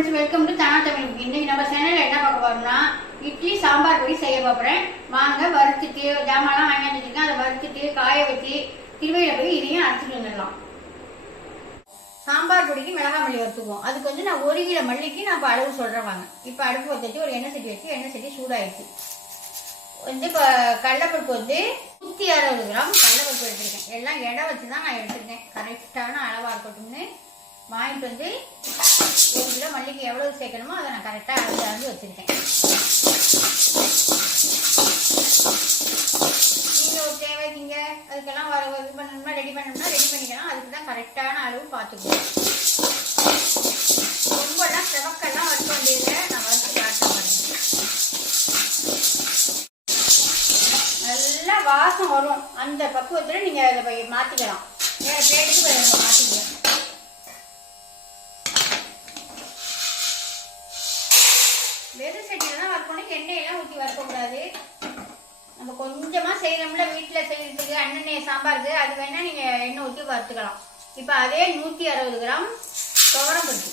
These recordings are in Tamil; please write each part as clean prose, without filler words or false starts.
ஃப்ரெண்ட்ஸ், வெல்கம் டு தனா தமிழ். இன்னைக்கு நம்ம சேனல்ல என்ன பார்க்க போறோம்னா இட்லி சாம்பார் பொடி செய்ய போறேன். வாங்க, வறுத்துட்டு ஜாமான்லாம் வாங்கி வச்சிருக்கேன். அதை வறுத்துட்டு காய வச்சு திருவையில போய் இதையும் அரைச்சிட்டு வந்துடலாம். சாம்பார் பொடிக்கு மிளகாய் மல்லி வறுத்துக்குவோம். அதுக்கு வந்து நான் 1 கிலோ மல்லிக்கு நான் இப்போ அளவு சொல்கிறேன். வாங்க, இப்போ அடுப்பு வச்சு ஒரு எண்ணெய் சட்டி வச்சு எண்ணெய் சட்டி சூடாயிடுச்சு. வந்து இப்போ கடலைப்பருப்பு வந்து 160 கிராம் கடலைப்பருப்பு எடுத்துருக்கேன். எல்லாம் எடை வச்சு தான் நான் எடுத்துருக்கேன். கரெக்டான அளவாக இருக்கட்டும்னு வாங்கிட்டு வந்து 1 கிலோ மல்லிக்கு எவ்வளவு சேர்க்கணுமோ அதை நான் கரெக்டாக அளந்து வச்சுருக்கேன். நீங்கள் ஒரு தேவைங்க அதுக்கெல்லாம் இது பண்ணணும்னா ரெடி பண்ணிக்கலாம். அதுக்கு தான் கரெக்டான அளவு பார்த்துக்குவோம். ரொம்பலாம் செவக்கெல்லாம் வறுக்க வேண்டியதில்லை. நான் வறுத்து காட்ட மாட்டேன். நல்லா வாசம் வரும். அந்த பக்குவத்தில் நீங்கள் அதை மாற்றிக்கலாம். வேறு பிளேட்டுக்கு மாற்றிக்கலாம். வெறும் சட்டியில் தான் வறுக்கணும். எண்ணெயெல்லாம் ஊற்றி வறுக்கக்கூடாது. நம்ம கொஞ்சமாக செய்யணும்ல வீட்டில் செய்யறதுக்கு அண்ணெண்ணெய் சாம்பாருக்கு, அது வேணால் நீங்கள் எண்ணெய் ஊற்றி வறுத்துக்கலாம். இப்போ அதே 160 கிராம் துவரம்பருப்பு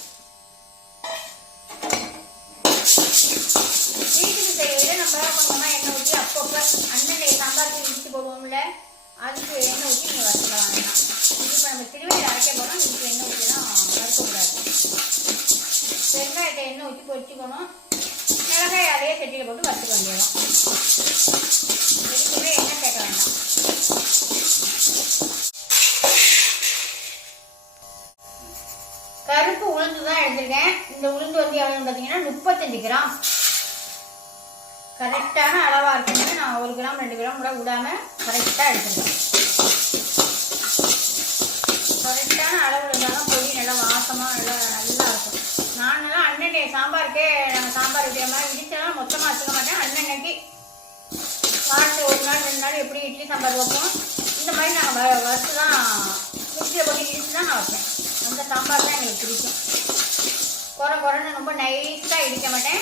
வீட்டுக்கு செய்யறதுல நம்ம கொஞ்சமாக எண்ணெய் ஊற்றி அப்பப்போ அண்ணெண்ணெய் சாம்பாருக்கு இடிச்சு போடுவோம்ல, அதுக்கு எண்ணெய் ஊற்றி நீங்கள் வறுத்துக்கலாம். வேணாம். இப்போ நம்ம திருவையில் அரைக்க போகிறோம். இதுக்கு எண்ணெய் ஊற்றிலாம் வறுக்கக்கூடாது. வெங்காயத்தை எண்ணெய் ஊற்றி பொரிச்சுக்கணும். மிளகாய் அதே சட்டியில் போட்டு வறுத்துக்க வேண்டியதான். எதுக்குமே எண்ணெய் சேர்க்க வேண்டாம். கருப்பு உளுந்து தான் எடுத்துருக்கேன். இந்த உளுந்து வந்து எவ்வளோன்னு பார்த்தீங்கன்னா 35 கிராம். கரெக்டான அளவாக இருக்குன்னு நான் 1 கிராம் 2 கிராம் கூட விடாமல் கரெக்டாக எடுத்துருக்கேன். கரெக்டான அளவில் இருந்தாலும் பொடி நல்லா வாசமாக நல்லா இருக்கும். நானெல்லாம் அண்ணெண்ணெய் சாம்பாருக்கே நாங்கள் சாம்பார் வைக்கிற மாதிரி இடிச்செல்லாம் மொத்தமாக வச்சுக்க மாட்டேன். அண்ணெண்ணைக்கு வாரத்தில் 1 நாள் 2 நாள் எப்படி இட்லி சாம்பார் வைப்போம், இந்த மாதிரி நாங்கள் வறுத்து தான் மிக்சியில் போட்டு இடிச்சு தான் நான் வைப்பேன். அந்த சாம்பார் தான் எனக்கு பிடிக்கும். குறைன்னு ரொம்ப நைஸாக இடிக்க மாட்டேன்.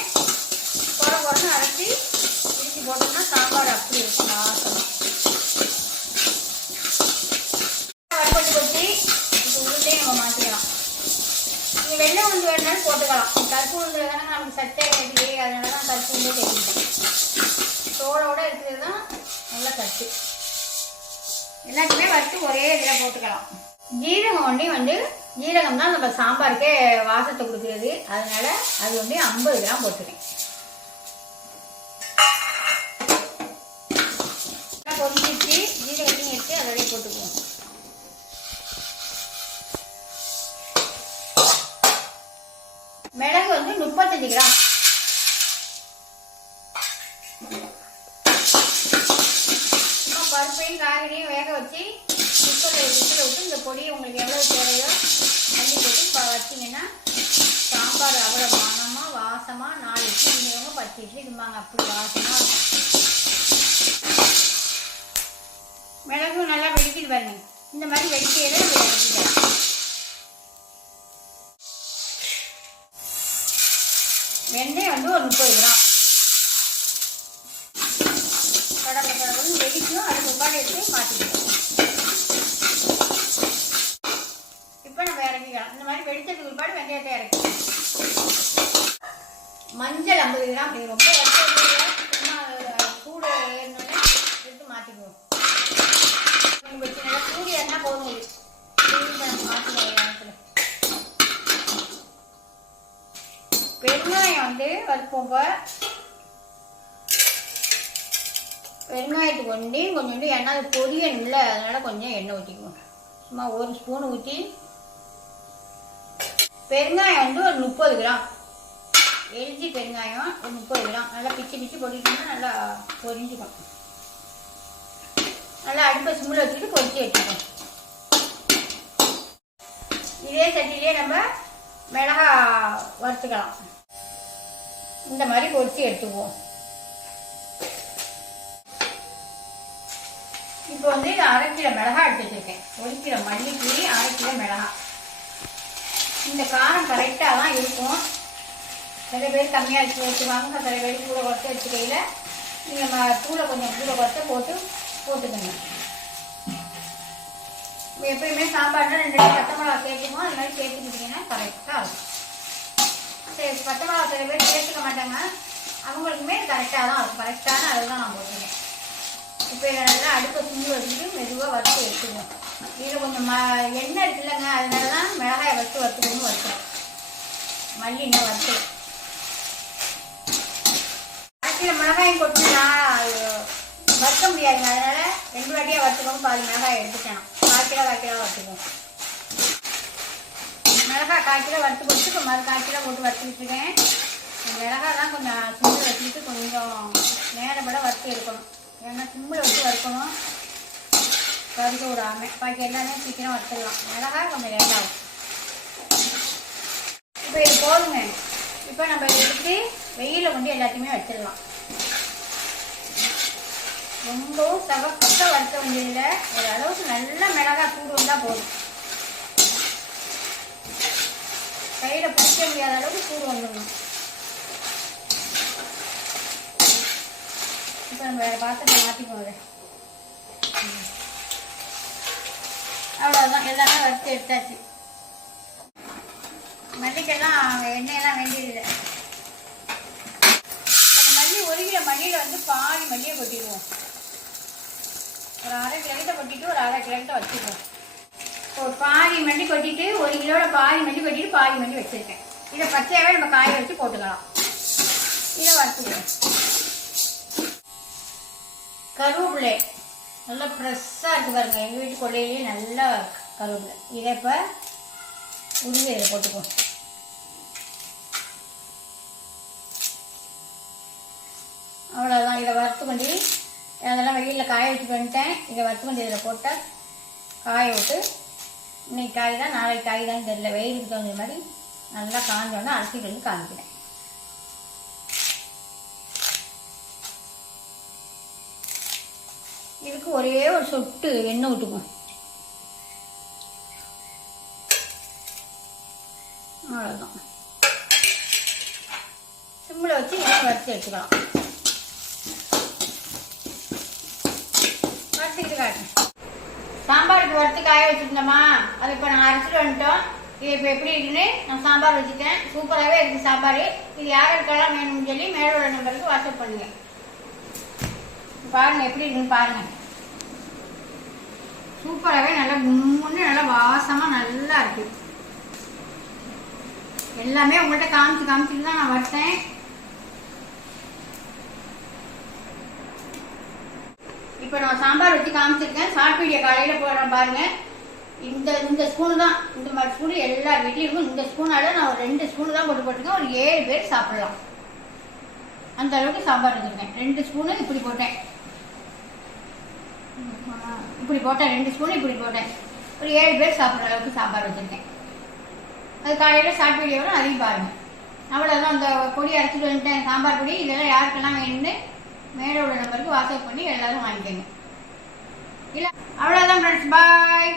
குறைன்னு அரைச்சி இடிச்சு போட்டோம்னா சாம்பார் அப்படி இருக்கும் வாசமாக. வறுபட்டு கொட்டி இப்போ உளுந்தே நம்ம மாற்றிக்கலாம். நீங்கள் வெள்ளை உளுந்து வேணாலும் போட்டுக்கலாம். கருப்பு உளுந்து தானே நமக்கு சட்டை இல்லையே, அதனால தான் கருப்பு உளுந்தே தேடிட்டேன். தோலோடு இருக்கிறது தான் நல்லா சட்டு. எல்லாத்தையுமே வறுத்து ஒரே இதில் போட்டுக்கலாம். ஜீரகம் வந்து ஜீரகம் தான் நம்ம சாம்பாருக்கே வாசத்தை கொடுக்குறது. அதனால அது வந்து 50 கிராம் போட்டுருக்கேன். பொரிஞ்சிச்சு ஜீரகத்தையும் எடுத்து அதோடய போட்டுக்குவோம். மிளகு வந்து 35 கிராம். பருப்பையும் காய்கறியும் வேக வச்சு விசில் விட்டு இந்த பொடியை உங்களுக்கு எவ்வளோ தேவையோ அள்ளி போட்டு வச்சிங்கன்னா சாம்பார் அவ்வளோ மனமாக வாசமாக 4 இட்லி இவங்க 10 இட்லி திம்பாங்க. அப்படி வாசமாக இருக்கும். மிளகு நல்லா வெடிக்கிது பாருங்க. இந்த மாதிரி வெடிக்கையில வெடிக்கலாம். வெந்தயம் வந்து ஒரு 30 கிராம். கடலை வெடிக்கும். அது உட்காந்து எடுத்து மாற்றிக்கலாம். இப்போ நம்ம இறக்கிக்கலாம். இந்த மாதிரி வெடிச்சதுக்கு உட்பாடு வெந்தயத்தை இறக்கிக்கலாம். மஞ்சள் 50 கிராம். அப்படி ரொம்ப சும்மா சூடு ஏறினோடனே எடுத்து மாற்றிக்குவோம். நல்லா சூடு ஏறினா போதும். மாற்றிக்குவோம். பெருங்காயம் வந்து வறுப்போம். பெருங்காயத்துக்கு வந்து கொஞ்சோண்டு எண்ணெய் பொரியணும்ல, அதனால கொஞ்சம் எண்ணெய் ஊற்றிக்குவோம். சும்மா 1 ஸ்பூன் ஊற்றி. பெருங்காயம் வந்து ஒரு 30 கிராம். எரிஞ்சி பெருங்காயம் ஒரு 30 கிராம். நல்லா பிச்சு பொடிட்டோம்னா நல்லா பொரிஞ்சுக்கும். நல்லா அடுப்பை சிம்மில் வச்சுட்டு பொரிச்சு வச்சுக்கோம். இதே சட்டிலே நம்ம மிளகா வறுத்துக்கலாம். இந்த மாதிரி பொரிச்சு எடுத்துக்குவோம். இப்போ வந்து 1/2 கிலோ மிளகாய் எடுத்து வச்சுருக்கேன். 1 கிலோ மல்லிக்கு 1/2 கிலோ மிளகாய். இந்த காரம் கரெக்டாக தான் இருக்கும். சில பேர் கம்மியாக எடுத்து வச்சுக்குவாங்க, சில பேர் கூட குறைச்சி வச்சுக்கையில் நீங்கள் தூளை கொஞ்சம் கூட குறைச்ச போட்டுக்கோங்க. எப்பயுமே சாம்பார்னா 2 பச்சை மிளகா சேர்த்துமோ அது மாதிரி சேர்த்துக்கிட்டிங்கன்னா கரெக்டாக இருக்கும். பச்சை மிளகா சில பேர் சேர்த்துக்க மாட்டாங்க, அவங்களுக்குமே கரெக்டாக தான் இருக்கும். கரெக்டான அளவு தான் நான் போட்டுருக்கேன். இப்போ இதை நல்லா அடுப்பை சிம்மில் வச்சுட்டு மெதுவாக வறுத்து எடுத்துக்குவோம். இதில் கொஞ்சம் எண்ணெய் இருக்குல்லங்க, அதனால தான் மிளகாயை வறுத்துக்கணும் வறுக்கிறேன். மல்லி இன்னும் வறுத்து அரைக்கிற மிளகாயும் கொட்டினா வறுக்க முடியாதுங்க, அதனால் 2 வாட்டியாக வறுத்துக்கணும். பாதி மிளகாயை எடுத்துக்கணும். 1/4 கிலோ வறுத்துக்குவோம். மிளகாய் 1/4 கிலோ வறுத்து போட்டு இப்போ 1/4 கிலோ போட்டு வறுத்துக்கிட்டுருக்கேன். மிளகாய் தான் கொஞ்சம் சிம்மில் வச்சுட்டு கொஞ்சம் நேரப்பட வறுத்து எடுக்கணும். ஏன்னா சிம்மில் வச்சு வறுக்கணும், கருக விடாமல். பாக்கி எல்லாமே சீக்கிரம் வறுத்துடலாம். மிளகாய் கொஞ்சம் லேட் ஆகும். இப்போ இது போதுங்க. இப்போ நம்ம எடுத்து வெயிலில் கொண்டு எல்லாத்தையுமே வச்சிடலாம். ரொம்பவும் சவக்க வறுக்க வேண்டியதில்லை, ஒரு அளவுக்கு நல்லா மிளகாய் சூடு வந்தால் போதும். கையில் பிடிக்க முடியாத அளவுக்கு சூடு வந்துடணும். இப்போ நம்ம வேறு பாத்திரத்தை மாற்றிக்கோங்க. அவ்வளோதான், எல்லாமே வறுத்து எடுத்தாச்சு. மல்லிக்கெல்லாம் எண்ணெயெல்லாம் வேண்டியதில்லை. மல்லி 1 கிலோ மல்லியில் வந்து பாதி மல்லியை கொட்டிடுவோம். ஒரு 1/2 கிலோகிட்ட கொட்டிட்டு ஒரு 1/2 கிலோகிட்ட வச்சுக்குவோம். ஒரு பாதி மல்லி கொட்டிட்டு 1 கிலோட பாதி மல்லி கொட்டிட்டு பாதி மல்லி வச்சுருக்கேன். இதை பச்சையாகவே நம்ம காய வச்சு போட்டுக்கலாம். இதை வறுத்துக்குவோம். கருவேப்பிலை நல்லா ஃப்ரெஷ்ஷாக இருக்குது பாருங்க, எங்கள் வீட்டு கொள்ளையிலேயே நல்லா கருவேப்பிலை. இதை இப்போ உருவி இதை போட்டுக்குவோம். அவ்வளோதான். இதை வறுத்து கொண்டு அதெல்லாம் வெயிலில் காய வச்சுட்டு வந்துட்டேன். இதை வறுத்து கொண்டு இதில் போட்டால் காய விட்டு, இன்னைக்கு காய் தான் நாளைக்கு காய் தான் தெரியல, வெயிலுக்கு தகுந்த மாதிரி நல்லா காஞ்சோன்னா அரிசிக்கு வந்து காமிக்கிறேன். இதுக்கு ஒரே ஒரு சொட்டு எண்ணெய் விட்டுக்குவோம். அவ்வளோதான். சிம்மில் வச்சு எண்ணெய் வறுத்து எடுத்துக்கலாம். வறுத்துக்கிட்டு காட்டுறேன். சாம்பாருக்கு வறுத்து காய வச்சுருந்தோமா, அது இப்போ நாங்கள் அரைச்சிட்டு வந்துட்டோம். இது இப்போ எப்படி இருக்குன்னு நான் சாம்பார் வச்சுட்டேன். சூப்பராகவே இருக்குது சாம்பார். இது யாருக்கெல்லாம் வேணும்னு சொல்லி மேலோட நம்பருக்கு வாட்ஸ்அப் பண்ணுங்க. பாருங்கள் எப்படி இருக்குன்னு பாருங்கள். சூப்பராகவே நல்லா முன்னு நல்லா வாசமாக நல்லா இருக்குது. எல்லாமே உங்கள்கிட்ட காமிச்சிட்டு தான் நான் வறுத்தேன். இப்போ நான் சாம்பார் வச்சு காமிச்சிருக்கேன். ஷார்ட் வீடியோ காலையில் போடுறேன் பாருங்கள். இந்த ஸ்பூனு தான், இந்த மாதிரி ஸ்பூனு எல்லா வீட்லையும் இருக்கும். இந்த ஸ்பூனால நான் ஒரு 2 ஸ்பூனு தான் போட்டுருக்கேன். ஒரு 7 பேர் சாப்பிடலாம். அந்த அளவுக்கு சாம்பார் வச்சுருக்கேன். 2 ஸ்பூனு இப்படி போட்டேன். இப்படி போட்டேன் 2 ஸ்பூன் இப்படி போட்டேன். ஒரு 7 பேர் சாப்பிட்ற அளவுக்கு சாம்பார் வச்சுருக்கேன். அது காலையில் ஷார்ட் வீடியோவில் அதையும் பாருங்கள். அவ்வளோதான். அந்த பொடி அரைச்சிட்டு வந்துட்டேன், சாம்பார் பொடி. இதெல்லாம் யாருக்கெல்லாம் வேணும்னு மேலே உள்ள நம்பருக்கு வாட்ஸ்அப் பண்ணி எல்லோரும் வாங்கிக்கோங்க. இல்லை அவ்வளோதான் ஃப்ரெண்ட்ஸ், பாய்.